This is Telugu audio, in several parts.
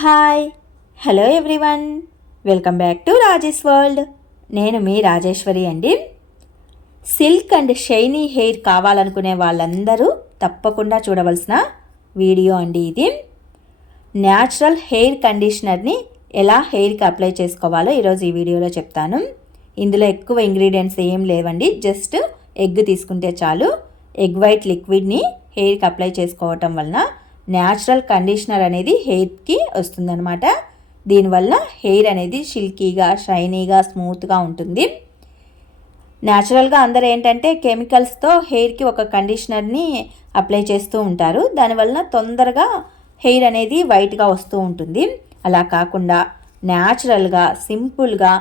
Hi hello everyone, welcome back to Rajeshworld. నేను మీ రాజేశ్వరి అండి. సిల్క్ అండ్ షైనీ హెయిర్ కావాలనుకునే వాళ్ళందరూ తప్పకుండా చూడవలసిన వీడియో అండి ఇది. న్యాచురల్ హెయిర్ కండిషనర్ని ఎలా హెయిర్కి అప్లై చేసుకోవాలో ఈరోజు ఈ వీడియోలో చెప్తాను. ఇందులో ఎక్కువ ఇంగ్రీడియంట్స్ ఏం లేవండి, జస్ట్ ఎగ్ తీసుకుంటే చాలు. ఎగ్ వైట్ లిక్విడ్ని హెయిర్కి అప్లై చేసుకోవటం వలన న్యాచురల్ కండిషనర్ అనేది హెయిర్కి వస్తుందన్నమాట. దీనివల్ల హెయిర్ అనేది సిల్కీగా, షైనీగా, స్మూత్గా ఉంటుంది. న్యాచురల్గా అందరూ ఏంటంటే కెమికల్స్తో హెయిర్కి ఒక కండిషనర్ని అప్లై చేస్తూ ఉంటారు. దానివల్ల తొందరగా హెయిర్ అనేది వైట్గా వస్తూ ఉంటుంది. అలా కాకుండా న్యాచురల్గా, సింపుల్గా,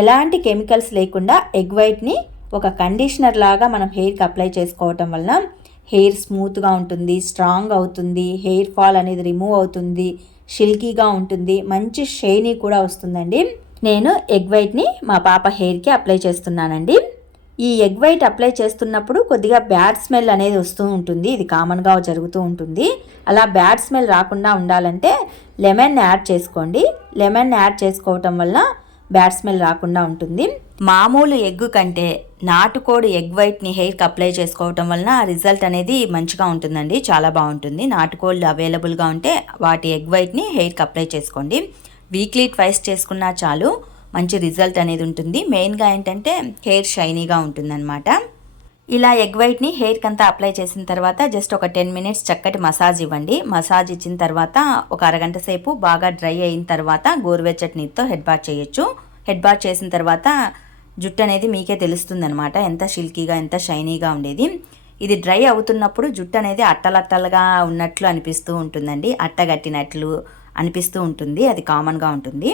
ఎలాంటి కెమికల్స్ లేకుండా ఎగ్ వైట్ని ఒక కండిషనర్ లాగా మనం హెయిర్కి అప్లై చేసుకోవటం వలన హెయిర్ స్మూత్గా ఉంటుంది, స్ట్రాంగ్ అవుతుంది, హెయిర్ ఫాల్ అనేది రిమూవ్ అవుతుంది, సిల్కీగా ఉంటుంది, మంచి షైనీ కూడా వస్తుందండి. నేను ఎగ్ వైట్ని మా పాప హెయిర్కి అప్లై చేస్తున్నానండి. ఈ ఎగ్ వైట్ అప్లై చేస్తున్నప్పుడు కొద్దిగా బ్యాడ్ స్మెల్ అనేది వస్తూ ఉంటుంది. ఇది కామన్గా జరుగుతూ ఉంటుంది. అలా బ్యాడ్ స్మెల్ రాకుండా ఉండాలంటే లెమన్ యాడ్ చేసుకోండి. లెమన్ యాడ్ చేసుకోవటం వల్ల బ్యాడ్ స్మెల్ రాకుండా ఉంటుంది. మామూలు ఎగ్ కంటే నాటుకోడి ఎగ్ వైట్ని హెయిర్కి అప్లై చేసుకోవటం వలన రిజల్ట్ అనేది మంచిగా ఉంటుందండి, చాలా బాగుంటుంది. నాటుకోళ్ళు అవైలబుల్గా ఉంటే వాటి ఎగ్ వైట్ని హెయిర్కి అప్లై చేసుకోండి. వీక్లీ ట్వైస్ చేసుకున్నా చాలు, మంచి రిజల్ట్ అనేది ఉంటుంది. మెయిన్గా ఏంటంటే హెయిర్ షైనీగా ఉంటుందన్నమాట. ఇలా ఎగ్ వైట్ని హెయిర్కి అంతా అప్లై చేసిన తర్వాత జస్ట్ ఒక 10 మినిట్స్ చక్కటి మసాజ్ ఇవ్వండి. మసాజ్ ఇచ్చిన తర్వాత ఒక అరగంట సేపు బాగా డ్రై అయిన తర్వాత గోరువెచ్చటి నీటితో హెడ్ బాత్ చేయొచ్చు. హెడ్ బాత్ చేసిన తర్వాత జుట్టు అనేది మీకే తెలుస్తుంది అనమాట, ఎంత సిల్కీగా, ఎంత షైనీగా ఉండేది. ఇది డ్రై అవుతున్నప్పుడు జుట్టు అనేది అట్టలట్టలుగా ఉన్నట్లు అనిపిస్తూ ఉంటుందండి, అట్టగట్టినట్లు అనిపిస్తూ ఉంటుంది. అది కామన్గా ఉంటుంది.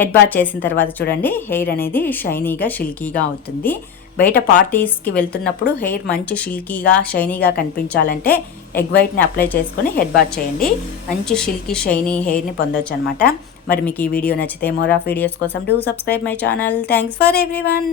హెడ్ బాత్ చేసిన తర్వాత చూడండి, హెయిర్ అనేది షైనీగా, సిల్కీగా అవుతుంది. బయట పార్టీస్కి వెళ్తున్నప్పుడు హెయిర్ మంచి సిల్కీగా, షైనీగా కనిపించాలంటే ఎగ్ వైట్ని అప్లై చేసుకొని హెడ్ బాత్ చేయండి. మంచి సిల్కీ, షైనీ హెయిర్ని పొందొచ్చు అనమాట. మరి మీకు ఈ వీడియో నచ్చితే మోర్ ఆఫ్ వీడియోస్ కోసం do subscribe my channel. Thanks for everyone.